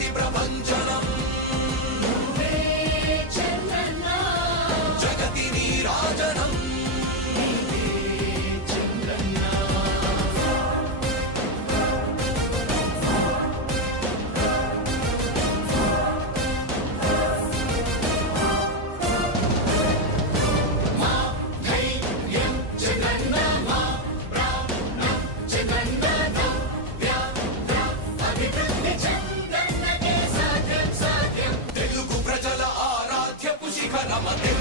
Ты права. Karamatik